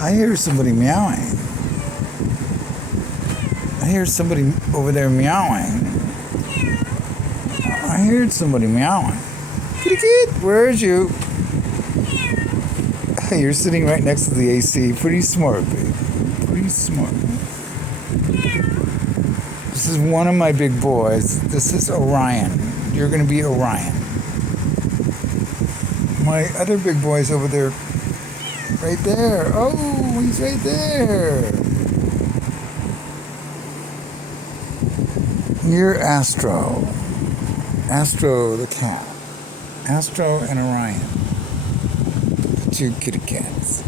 I hear somebody meowing. I hear somebody over there meowing. I heard somebody meowing. Kitty kid, where's you? You're sitting right next to the AC. Pretty smart, babe. Pretty smart. This is one of my big boys. This is Orion. You're going to be Orion. My other big boy's over there. Right there. Oh, he's right there. You're Astro. Astro the cat. Astro and Orion. The two kitty cats.